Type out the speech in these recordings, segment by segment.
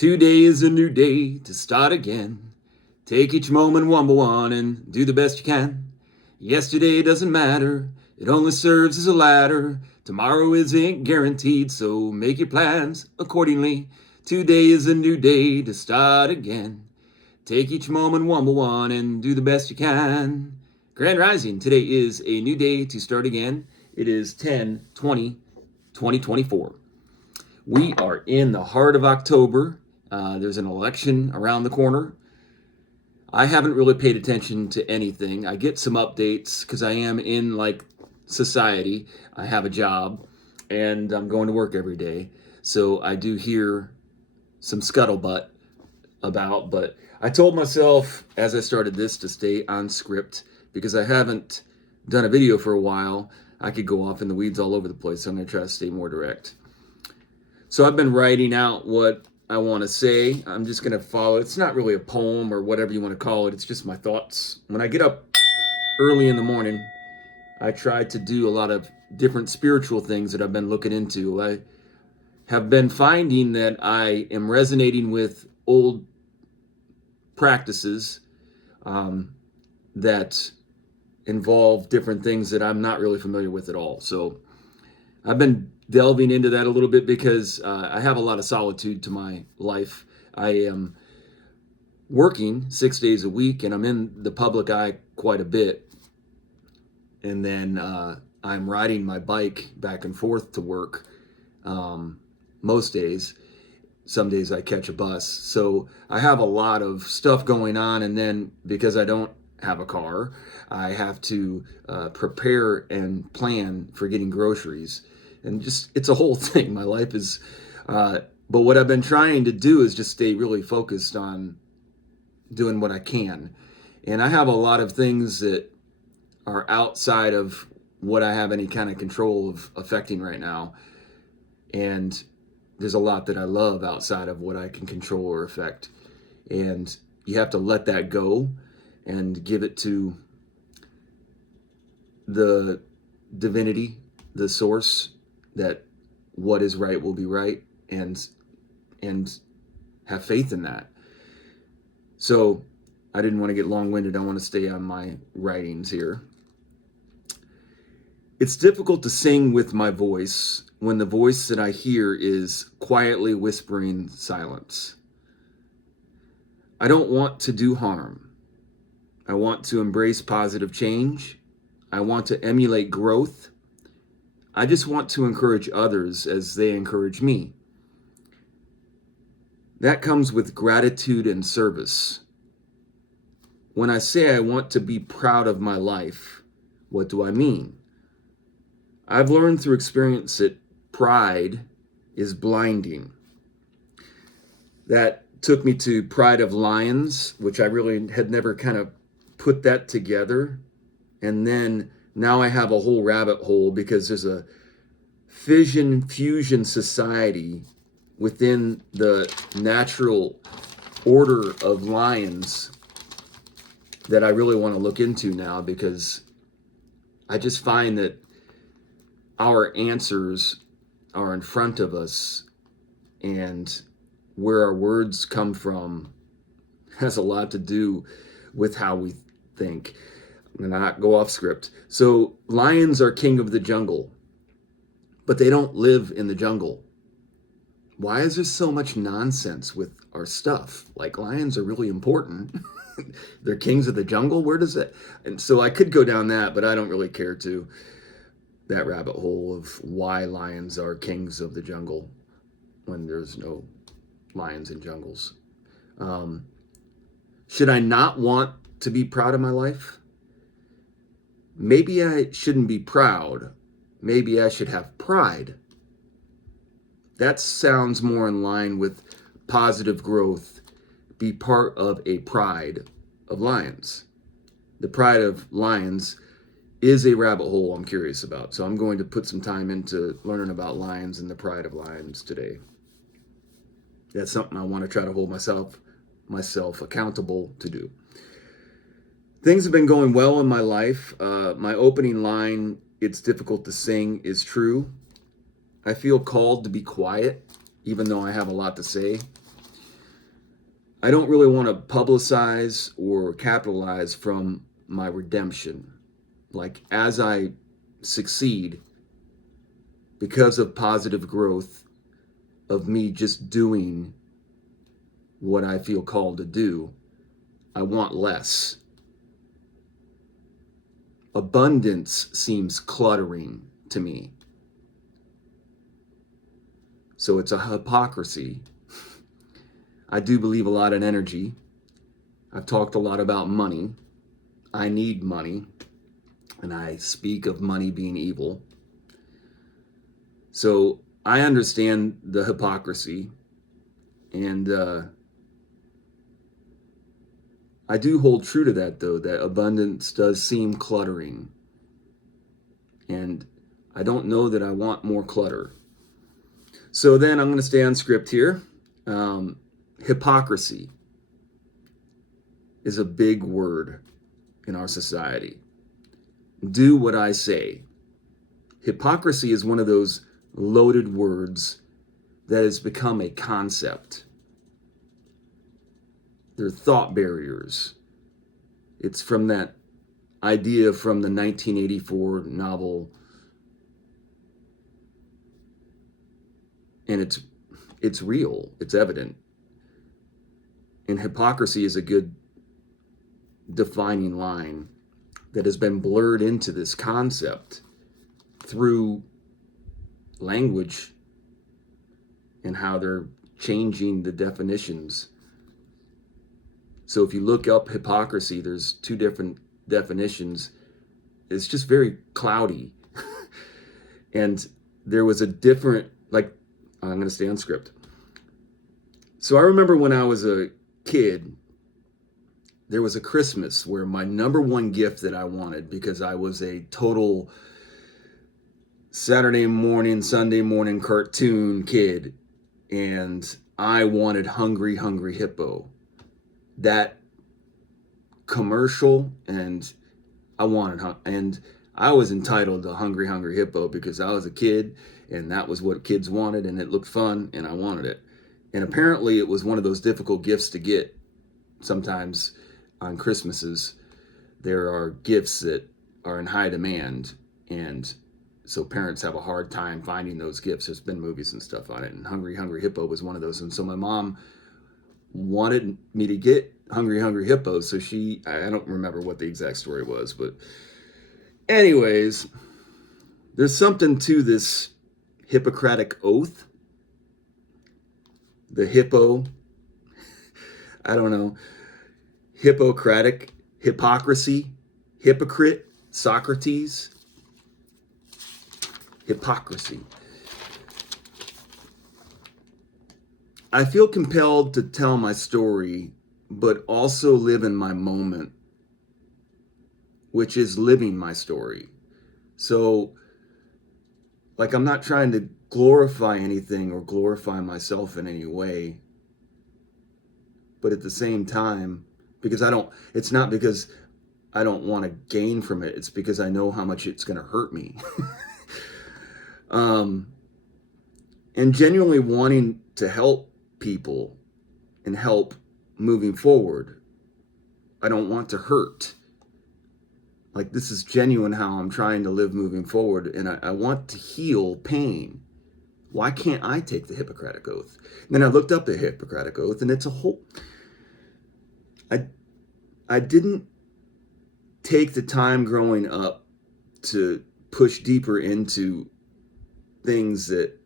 Today is a new day to start again. Take each moment one by one and do the best you can. Yesterday doesn't matter, it only serves as a ladder. Tomorrow isn't guaranteed, so make your plans accordingly. Today is a new day to start again. Take each moment one by one and do the best you can. Grand Rising, today is a new day to start again. It is 10/20/2024. We are in the heart of October. There's an election around the corner. I haven't really paid attention to anything. I get some updates because I am in society. I have a job and I'm going to work every day. So I do hear some scuttlebutt but I told myself as I started this to stay on script because I haven't done a video for a while. I could go off in the weeds all over the place, so I'm going to try to stay more direct. So I've been writing out what I want to say. I'm just going to follow. It's not really a poem or whatever you want to call it. It's just my thoughts. When I get up early in the morning, I try to do a lot of different spiritual things that I've been looking into. I have been finding that I am resonating with old practices that involve different things that I'm not really familiar with at all. So I've been delving into that a little bit because I have a lot of solitude to my life. I am working 6 days a week and I'm in the public eye quite a bit. And then I'm riding my bike back and forth to work most days. Some days I catch a bus. So I have a lot of stuff going on. And then because I don't have a car, I have to prepare and plan for getting groceries. And just, it's a whole thing. My life is, but what I've been trying to do is just stay really focused on doing what I can. And I have a lot of things that are outside of what I have any kind of control of affecting right now. And there's a lot that I love outside of what I can control or affect. And you have to let that go and give it to the divinity, the source, that what is right will be right, and have faith in that. So I didn't want to get long-winded. I want to stay on my writings here. It's difficult to sing with my voice when the voice that I hear is quietly whispering silence. I don't want to do harm. I want to embrace positive change. I want to emulate growth. I just want to encourage others as they encourage me. That comes with gratitude and service. When I say I want to be proud of my life, what do I mean? I've learned through experience that pride is blinding. That took me to Pride of Lions, which I really had never kind of put that together. And then now I have a whole rabbit hole because there's a fission fusion society within the natural order of lions that I really want to look into now, because I just find that our answers are in front of us, and where our words come from has a lot to do with how we think. I'm gonna not go off script. So lions are king of the jungle, but they don't live in the jungle. Why is there so much nonsense with our stuff? Like, lions are really important. They're kings of the jungle. Where does that? And so I could go down that, but I don't really care to. That rabbit hole of why lions are kings of the jungle when there's no lions in jungles. Should I not want to be proud of my life? Maybe I shouldn't be proud. Maybe I should have pride. That sounds more in line with positive growth. Be part of a pride of lions. The pride of lions is a rabbit hole I'm curious about. So I'm going to put some time into learning about lions and the pride of lions today. That's something I want to try to hold myself accountable to do. Things have been going well in my life. My opening line, "It's difficult to sing," is true. I feel called to be quiet, even though I have a lot to say. I don't really want to publicize or capitalize from my redemption. Like, as I succeed because of positive growth, of me just doing what I feel called to do, I want less. Abundance seems cluttering to me. So it's a hypocrisy. I do believe a lot in energy. I've talked a lot about money. I need money. And I speak of money being evil. So I understand the hypocrisy. And I do hold true to that, though, that abundance does seem cluttering. And I don't know that I want more clutter. So then I'm going to stay on script here. Hypocrisy is a big word in our society. Do what I say. Hypocrisy is one of those loaded words that has become a concept. They're thought barriers. It's from that idea from the 1984 novel, and it's real, it's evident. And hypocrisy is a good defining line that has been blurred into this concept through language and how they're changing the definitions. So if you look up hypocrisy, there's two different definitions. It's just very cloudy. And there was a different, like, I'm going to stay on script. So I remember when I was a kid, there was a Christmas where my number one gift that I wanted, because I was a total Saturday morning, Sunday morning cartoon kid, and I wanted Hungry Hungry Hippo. That commercial, and I was entitled to Hungry Hungry Hippo because I was a kid and that was what kids wanted, and it looked fun and I wanted it. And apparently it was one of those difficult gifts to get. Sometimes on Christmases there are gifts that are in high demand, and so parents have a hard time finding those gifts. There's been movies and stuff on it, and Hungry Hungry Hippo was one of those. And so my mom wanted me to get Hungry Hungry Hippo, so I don't remember what the exact story was, but anyways, there's something to this Hippocratic oath. The hippo, I don't know, Hippocratic, hypocrisy, hypocrite, Socrates, hypocrisy. I feel compelled to tell my story, but also live in my moment, which is living my story. So, like, I'm not trying to glorify anything or glorify myself in any way, but at the same time, it's not because I don't want to gain from it, it's because I know how much it's going to hurt me. And genuinely wanting to help people and help moving forward. I don't want to hurt. Like, this is genuine how I'm trying to live moving forward, and I want to heal pain. Why can't I take the Hippocratic Oath? And then I looked up the Hippocratic Oath, and it's a whole... I didn't take the time growing up to push deeper into things that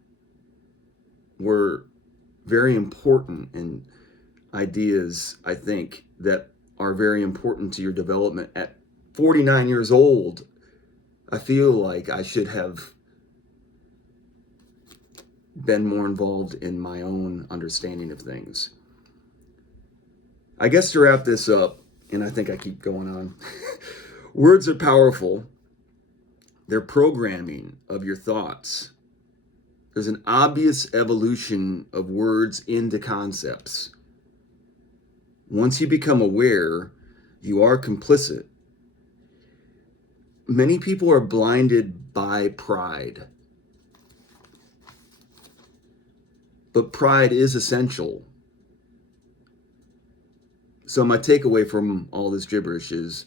were very important, and ideas, I think, that are very important to your development. At 49 years old, I feel like I should have been more involved in my own understanding of things. I guess to wrap this up, and I think I keep going on, words are powerful. They're programming of your thoughts. There's an obvious evolution of words into concepts. Once you become aware, you are complicit. Many people are blinded by pride. But pride is essential. So my takeaway from all this gibberish is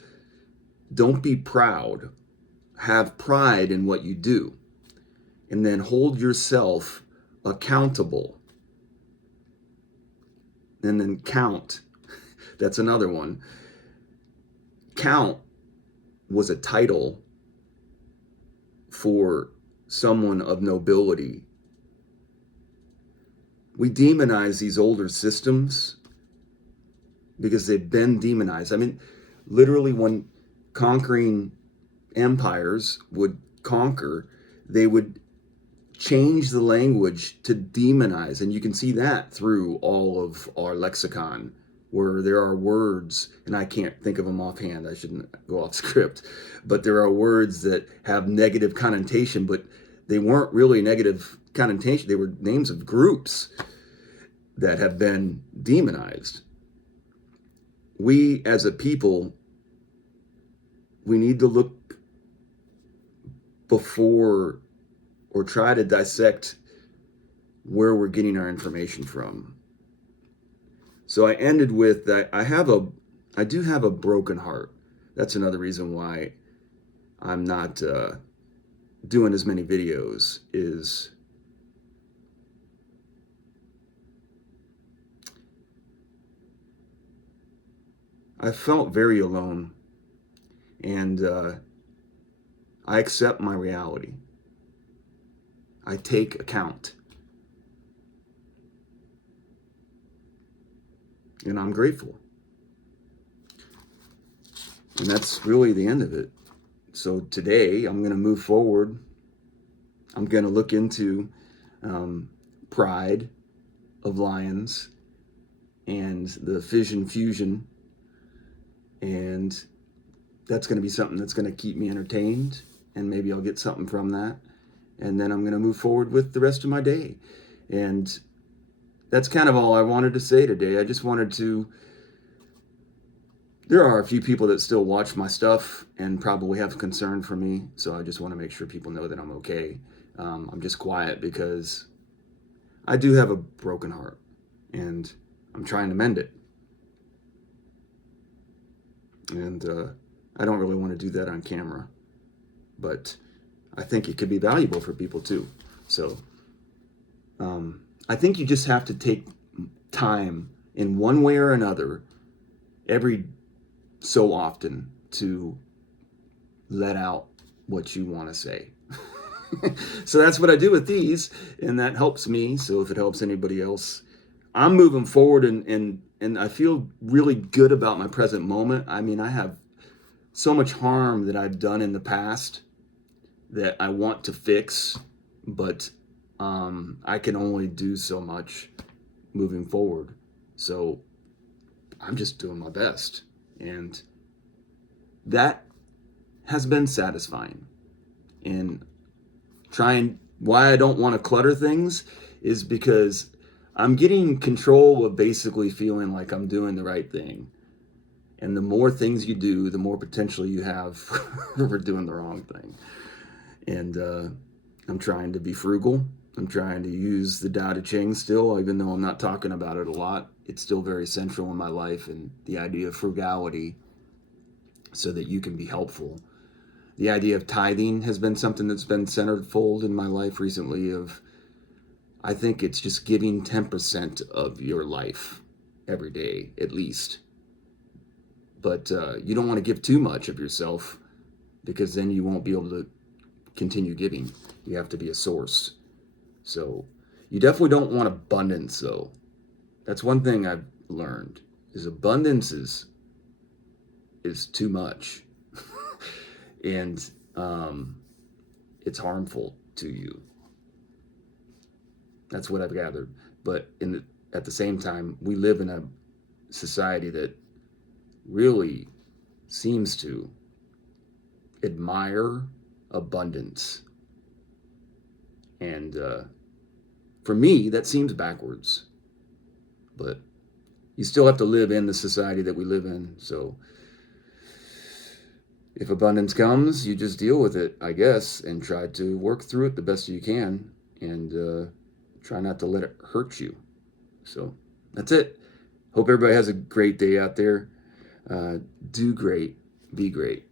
don't be proud. Have pride in what you do. And then hold yourself accountable. And then count. That's another one. Count was a title for someone of nobility. We demonize these older systems because they've been demonized. I mean, literally, when conquering empires would conquer, they would change the language to demonize. And you can see that through all of our lexicon, where there are words, and I can't think of them offhand, I shouldn't go off script, but there are words that have negative connotation, but they weren't really negative connotation. They were names of groups that have been demonized. We as a people, we need to look before or try to dissect where we're getting our information from. So I ended with that I do have a broken heart. That's another reason why I'm not doing as many videos, is I felt very alone, and I accept my reality. I take account. And I'm grateful. And that's really the end of it. So today I'm going to move forward. I'm going to look into Pride of Lions and the fission fusion. And that's going to be something that's going to keep me entertained. And maybe I'll get something from that. And then I'm going to move forward with the rest of my day. And that's kind of all I wanted to say today. I just wanted to... There are a few people that still watch my stuff and probably have concern for me. So I just want to make sure people know that I'm okay. I'm just quiet because I do have a broken heart. And I'm trying to mend it. And I don't really want to do that on camera. But I think it could be valuable for people too. So I think you just have to take time in one way or another every so often to let out what you want to say. So that's what I do with these, and that helps me. So if it helps anybody else, I'm moving forward, and I feel really good about my present moment. I mean, I have so much harm that I've done in the past that I want to fix, but I can only do so much moving forward. So I'm just doing my best. And that has been satisfying. And why I don't want to clutter things is because I'm getting control of basically feeling like I'm doing the right thing. And the more things you do, the more potential you have for doing the wrong thing. And I'm trying to be frugal. I'm trying to use the Tao Te Ching still, even though I'm not talking about it a lot. It's still very central in my life, and the idea of frugality so that you can be helpful. The idea of tithing has been something that's been centerfold in my life recently. I think it's just giving 10% of your life every day, at least. But you don't want to give too much of yourself, because then you won't be able to continue giving. You have to be a source. So you definitely don't want abundance, though. That's one thing I've learned, is abundance is too much. And it's harmful to you. That's what I've gathered. But at the same time, we live in a society that really seems to admire abundance. And for me, that seems backwards. But you still have to live in the society that we live in. So if abundance comes, you just deal with it, I guess, and try to work through it the best you can, and try not to let it hurt you. So that's it. Hope everybody has a great day out there. Do great. Be great.